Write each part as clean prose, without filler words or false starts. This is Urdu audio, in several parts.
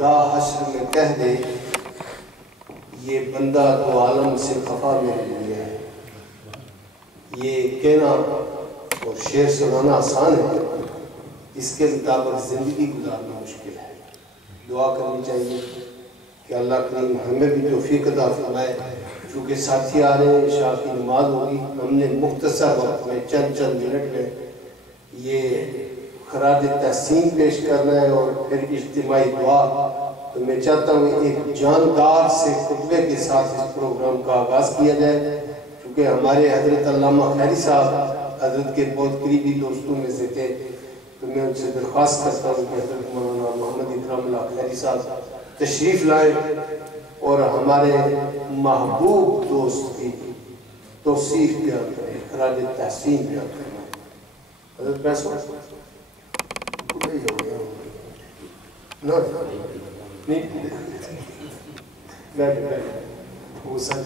خدا حشر میں کہہ دے یہ بندہ تو عالم سے خفا میرے لیے ہے. یہ کہنا اور شعر سنانا آسان ہے، اس کے مطابق زندگی گزارنا مشکل ہے. دعا کرنی چاہیے کہ اللہ کریم ہمیں بھی توفیق عطا فرمائے. چونکہ ساتھی آ رہے ہیں، عشاء کی نماز ہوگی، ہم نے مختصر وقت میں چند منٹ میں یہ خراج تحسین پیش کرنا ہے اور پھر اجتماعی دعا. تو میں چاہتا ہوں ایک جاندار سے خطبے کے ساتھ اس پروگرام کا آغاز کیا جائے. چونکہ ہمارے حضرت علامہ خیری صاحب حضرت کے بہت قریبی دوستوں میں سے تھے، تو میں ان سے درخواست کرتا ہوں کہ حضرت مولانا محمد اکرام اللہ خیری صاحب تشریف لائیں اور ہمارے محبوب دوست کی توصیف بیان کریں، خراج تحسین بیان کریں. حضرت پیسوں وہ سچ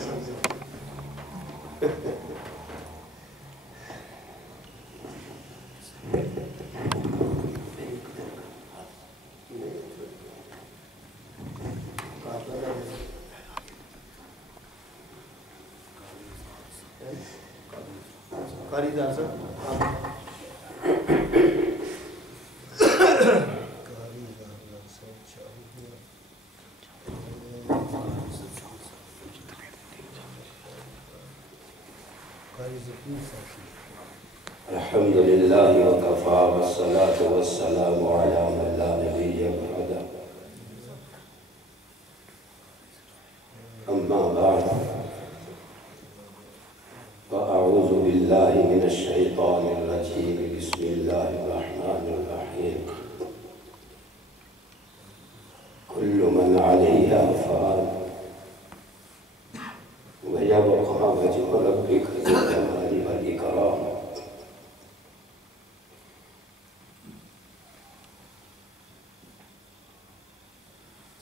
الحمد لله وكفى والصلاة والسلام على من لا نبي بعده. أما بعد فأعوذ بالله من الشيطان الرجيم. بسم الله الرحمن الرحيم. كل من عليها فان ويبقى وجه ربك ذو الجلال والإكرام.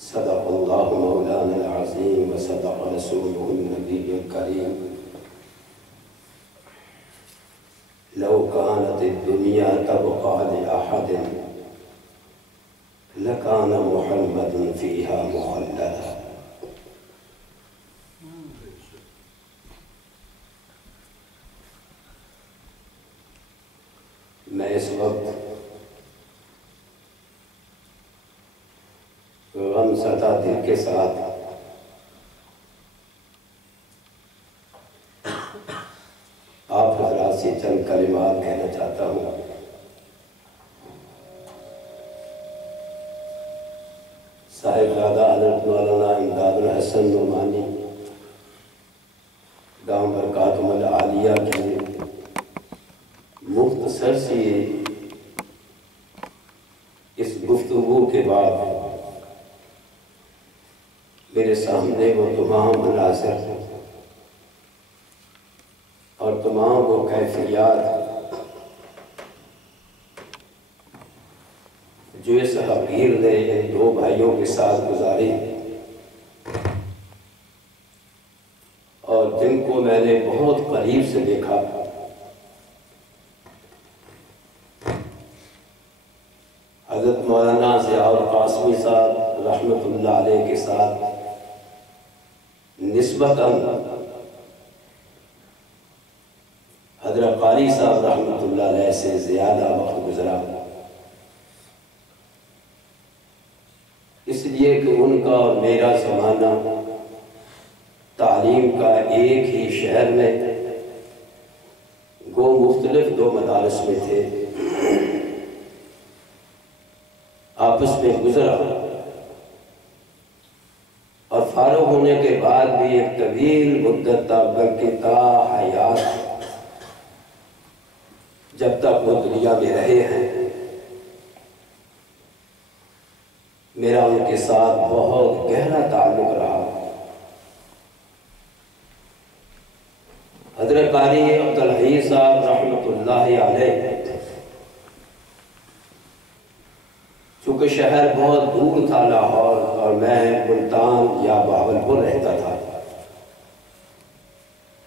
صدق الله مولانا العظيم وصدق رسوله النبي الكريم. لو كانت الدنيا تبقى لأحد لكان محمد فيها مخلدا. میں اس وقت غم زدہ دل کے ساتھ آپ حضرات سے چند کلمات کہنا چاہتا ہوں. صاحبزادہ حضرت مولانا امداد الحسن نعمانی گاؤں برکاتم العالیہ کی مختصر سی اس گفتگو کے بعد میرے سامنے وہ تمام مناظر اور تمام وہ کیفیات جو اس حقیر نے ان دو بھائیوں کے ساتھ گزاری اور جن کو میں نے بہت قریب سے دیکھا. حضرت مولانا ضیاء القاسمی صاحب رحمۃ اللہ علیہ کے ساتھ نسبتاً حضرت قاری صاحب رحمۃ اللہ علیہ سے زیادہ وقت گزرا، اس لیے کہ ان کا اور میرا زمانہ تعلیم کا ایک ہی شہر میں گو مختلف دو مدارس میں تھے، آپس میں گزرا اور فارغ ہونے کے بعد بھی ایک طویل مدت تک بلکہ تا حیات جب تک وہ دنیا میں رہے ہیں میرا ان کے ساتھ بہت گہرا تعلق رہا. حضرت قاری عبدالحی صاحب رحمۃ اللہ علیہ چونکہ شہر بہت دور تھا لاہور اور میں ملتان یا بہاولپور رہتا تھا،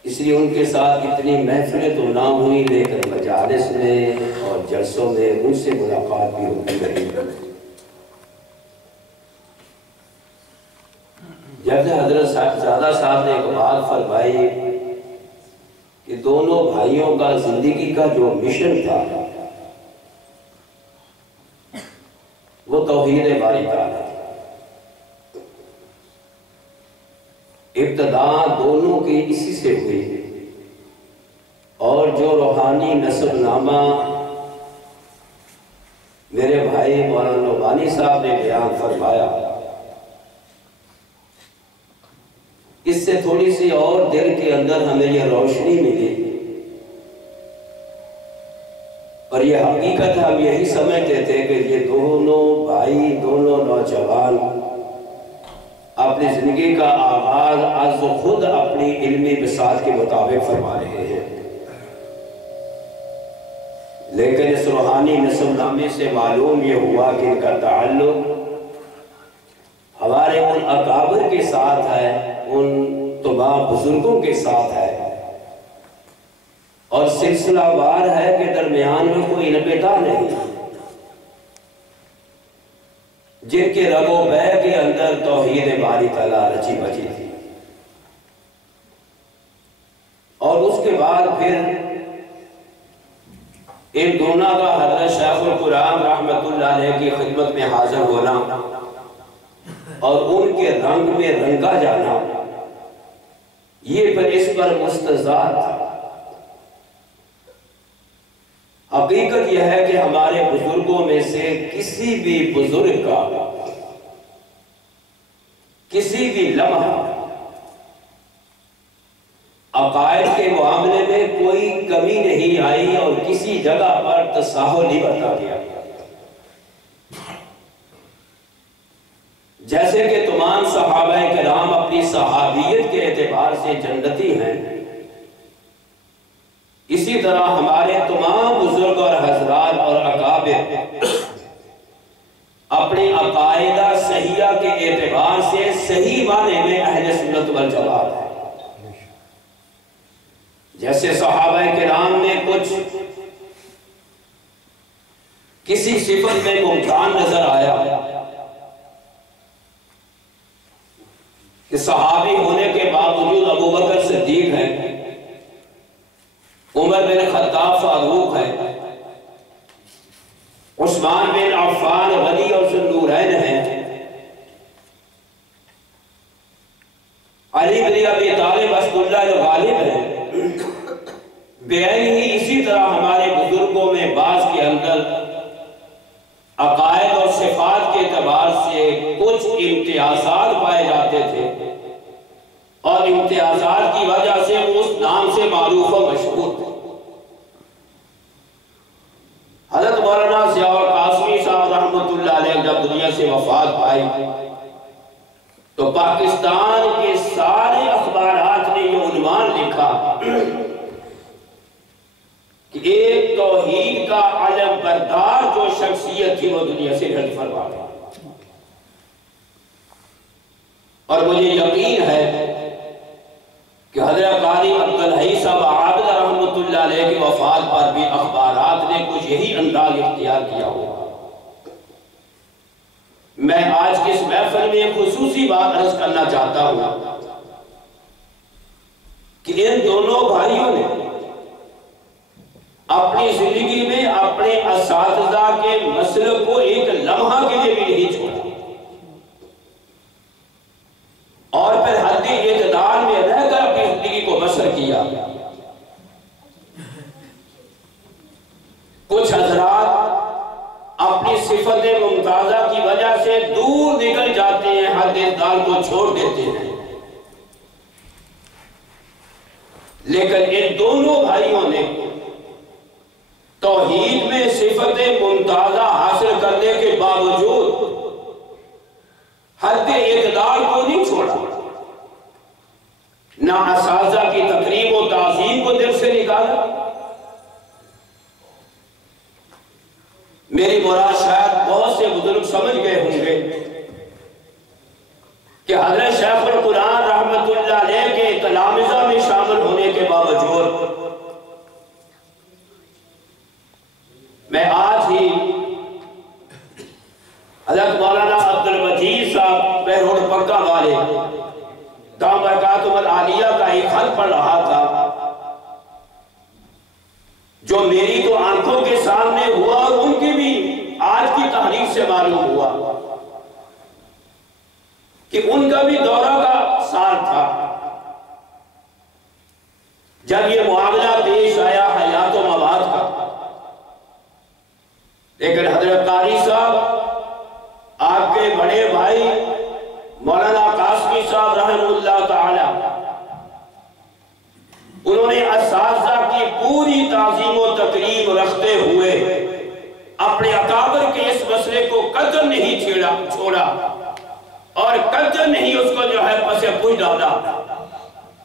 اس لیے ان کے ساتھ اتنی محفلیں تو نہ ہوئی، لیکن مجالس میں اور جلسوں میں ان سے ملاقات بھی ہوتی رہی. جب سے حضرت زادہ صاحب نے ایک بات فرمائی کہ دونوں بھائیوں کا زندگی کا جو مشن تھا وہ توحید باری تعالیٰ تھا. ابتدا دونوں کی اسی سے ہوئی اور جو روحانی نسب نامہ میرے بھائی مولانا نعمانی صاحب نے بیان فرمایا اس سے تھوڑی سی اور دل کے اندر ہمیں یہ روشنی ملی اور یہ حقیقت ہم یہی سمجھتے تھے کہ یہ دونوں بھائی دونوں نوجوان اپنی زندگی کا آغاز از خود اپنی علمی بساط کے مطابق فرما رہے ہیں، لیکن اس روحانی نسب نامے سے معلوم یہ ہوا کہ ان کا تعلق ہمارے ان اکابر کے ساتھ ہے، ان تمام بزرگوں کے ساتھ ہے اور سلسلہ وار ہے کہ درمیان میں کوئی انقطاع نہیں، جن کے رگ و بے کے اندر توحید باری تعالیٰ رچی بچی تھی. اور اس کے بعد پھر ان دونوں کا حضرت شیخ القرآن رحمت اللہ علیہ کی خدمت میں حاضر ہونا اور ان کے رنگ میں رنگا جانا یہ پھر اس پر مستضاد تھا. حقیقت یہ ہے کہ ہمارے بزرگوں میں سے کسی بھی بزرگ کا کسی بھی لمحہ عقائد کے معاملے میں کوئی کمی نہیں آئی اور کسی جگہ پر تساہل نہیں برتا گیا. جیسے کہ تمام صحابہ کرام اپنی صحابیت کے اعتبار سے جنتی ہیں، اسی طرح ہمارے تمام بزرگ اور حضرات اور اکابر اپنی عقائدہ صحیحہ کے اعتبار سے صحیح معنی میں اہل سنت والجماعت ہے. جیسے صحابہ کرام میں کچھ کسی صفت میں ممتاز نظر آیا کہ صحابی ہونے کے باوجود ابو بکر صدیق ہیں، عمر بن خطاب فاروق ہے، عثمان بن عفان غنی اور ذوالنورین ہیں، علی بن ابی طالب اسد اللہ الغالب ہیں. بعین ہی اسی طرح ہمارے بزرگوں میں بعض کے اندر عقائد اور صفات کے اعتبار سے کچھ امتیازات پائے جاتے تھے اور امتیازات کی وجہ سے اس نام سے معروف و مشہور تھے. حضرت مولانا ضیاء القاسمی صاحب رحمت اللہ علیہ جب دنیا سے وفات پائی تو پاکستان کے سارے اخبارات نے یہ عنوان لکھا کہ ایک توحید کا علم بردار جو شخصیت تھی وہ دنیا سے رحلت فرما گئی. اور مجھے یقین ہے کہ حضرت قاری عبدالحی صاحب عابد رحمت اللہ علیہ کی وفات پر بھی اخبارات نے کچھ یہی انداز اختیار کیا ہوگا. میں آج کے اس محفل میں ایک خصوصی بات عرض کرنا چاہتا ہوں کہ ان دونوں بھائیوں نے اپنی زندگی میں اپنے اساتذہ کے مسلک کو ایک لمحہ کے لیے بھی نہیں چھوڑا اور پھر حد اعتدال میں رہ کر اپنی زندگی کو بسر کیا. کچھ حضرات اپنی صفت ممتازہ کی وجہ سے دور نکل جاتے ہیں، حد اعتدال کو چھوڑ دیتے ہیں، لیکن ان دونوں بھائیوں نے توحید میں صفت ممتازہ حاصل کرنے کے باوجود حد اعتدال کو نہیں چھوڑا، نہ اساتذہ کی تقریب و تعظیم کو دل سے نکالا. میری مراد شاید بہت سے بزرگ سمجھ گئے ہوں گے کہ حضرت شیخ القرآن رحمت اللہ علیہ کے تلامذہ میں شامل ہونے کے باوجود میں آج ہی حضرت مولانا عبدالمجید صاحب بہروڈ پکا والے العالیہ کا ایک خط پڑھ رہا تھا جو میری تو آنکھوں کے سامنے ہوا اور ان کی بھی آج کی تحریر سے معلوم ہوا کہ ان کا بھی دورہ کا سال تھا جب یہ معاملہ پیش آیا حیات و مواد کا. لیکن حضرت قاری صاحب آپ کے بڑے بھائی مولانا قاسمی صاحب رحمہ اللہ تعالی انہوں نے اساتذہ کی پوری تعظیم و تکریم رکھتے ہوئے اپنے اکابر کے اس مسئلے کو قدر نہیں چھوڑا اور قدر نہیں اس کو جو ہے پس پوچھ ڈالا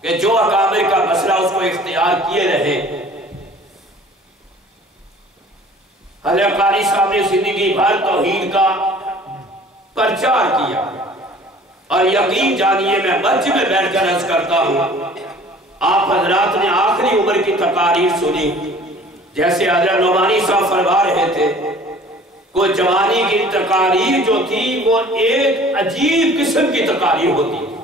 کہ جو اکابر کا مسئلہ اس کو اختیار کیے رہے. حضرت قاری صاحب نے زندگی بھر توحید کا پرچار کیا اور یقین جانیے میں منچ میں بیٹھ کر عرض کرتا ہوں آپ حضرات نے آخری عمر کی تقاریر سنی جیسے حضرت نعمانی صاحب فرما رہے تھے کوئی جوانی کی تقاریر جو تھی وہ ایک عجیب قسم کی تقاریر ہوتی تھی.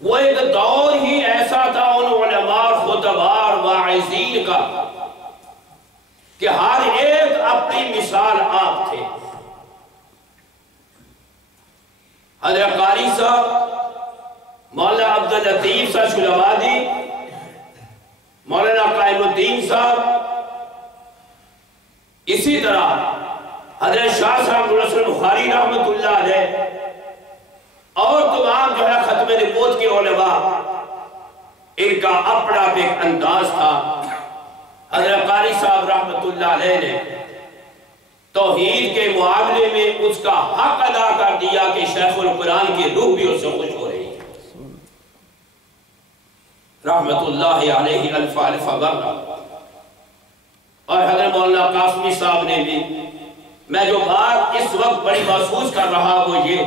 وہ ایک دور ہی ایسا تھا ان علماء خطبار واعظین کا کہ ہر ایک اپنی مثال آپ تھے. حضرت قاری صاحب مولانا عبداللطیف صاحب شلوادی مولانا قائم الدین صاحب اسی طرح حضرت شاہ صاحب نصر بخاری رحمت اللہ علیہ اور تمام جو ہے ختم نبوت کے علماء ان کا اپنا ایک انداز تھا. حضرت قاری صاحب رحمت اللہ علیہ نے توحید کے معاملے میں اس کا حق ادا کر دیا کہ شیخ القرآن کی روح بھی اس سے خوش ہو رہی ہے رحمت اللہ علیہ الف الف برہ. اور حضرت مولانا قاسمی صاحب نے بھی میں جو بات اس وقت بڑی محسوس کر رہا وہ یہ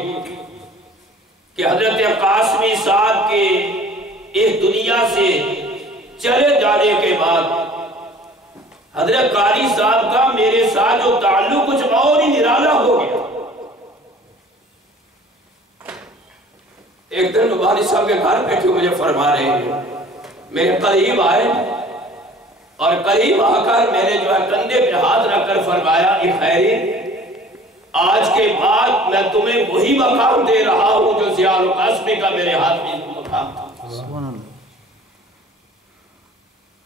کہ حضرت قاسمی صاحب کے اس دنیا سے چلے جانے کے بعد حضرت قاری صاحب کا میرے ساتھ جو تعلق کچھ اور ہی نرالا ہو گیا. ایک دن نعمانی صاحب کے گھر بیٹھے مجھے فرما رہے ہیں میرے قریب آئے اور قریب آ کر میں نے جو ہے کندھے پہ ہاتھ رکھ کر فرمایا اے خیری آج کے بعد میں تمہیں وہی مقام دے رہا ہوں جو ضیاء القاسمی کا میرے ہاتھ میں مقام تھا.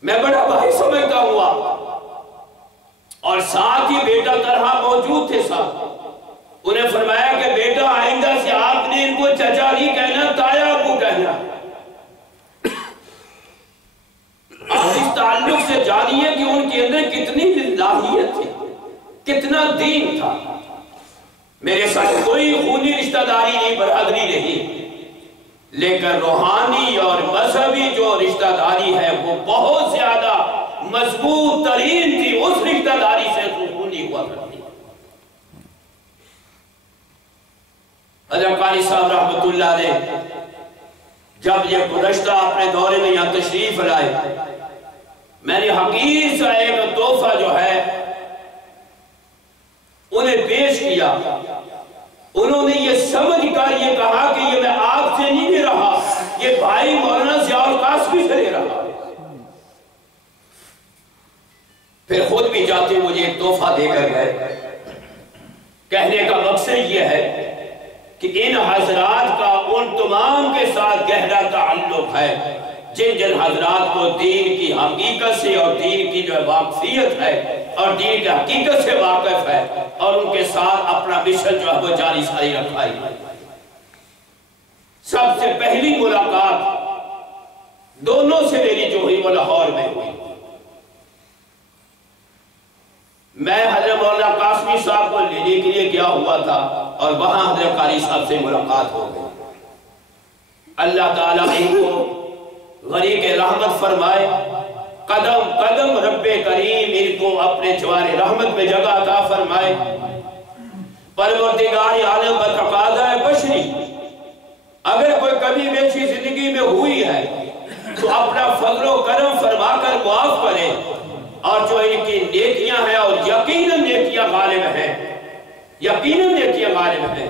میں بڑا بھائی سمجھتا ہوا اور ساتھ ہی بیٹا طرح موجود تھے ساتھ. انہیں فرمایا کہ بیٹا آئندہ سے آپ نے ان کو چچا نہیں کہنا تایا ابو کہنا. آپ اس تعلق سے جانیے کہ ان کے اندر کتنی لاہیت تھی کتنا دین تھا. میرے ساتھ کوئی خونی رشتہ داری نہیں برادری نہیں لیکن روحانی اور مذہبی جو رشتہ داری ہے وہ بہت زیادہ مضبوط ترین تھی. اس رشتہ داری سے خونی ہوا کرتی. حضرت قاری صاحب رحمت اللہ علیہ جب یہ گزشتہ اپنے دورے میں یہاں تشریف لائے میں نے حقیر سا ایک تحفہ جو ہے انہیں پیش کیا. انہوں نے یہ سمجھ کر یہ کہا کہ یہ میں آپ سے نہیں لے رہا یہ بھائی مولانا ضیاء القاسمی سے لے رہا. پھر خود بھی جاتے مجھے ایک تحفہ دے کر گئے. کہنے کا مقصد یہ ہے کہ ان حضرات کا ان تمام کے ساتھ گہرا تعلق ہے جن حضرات کو دین کی حقیقت سے اور دین کی جو واقفیت ہے اور دین کی حقیقت سے واقف ہے اور ان کے ساتھ اپنا مشن جو ہے وہ جاری ساری رکھا ہے. سب سے پہلی ملاقات دونوں سے میری جو ہوئی وہ لاہور میں ہوئی. میں حضرت مولانا قاسمی صاحب کو لینے کے لیے گیا ہوا تھا اور وہاں حضرت قاری صاحب سے ملاقات ہو گئی. اللہ تعالیٰ ان کو غریق رحمت فرمائے. قدم قدم رب کریم ان کو اپنے جوار رحمت میں جگہ عطا فرمائے. پروردگار عالم بتقاضا بشری اگر کوئی کمی بیشی زندگی میں ہوئی ہے تو اپنا فضل و کرم فرما کر معاف کرے اور جو ان کی نیکیاں ہیں اور یقیناً نیکیاں غالب ہیں یقیناً نیکیاں غالب ہیں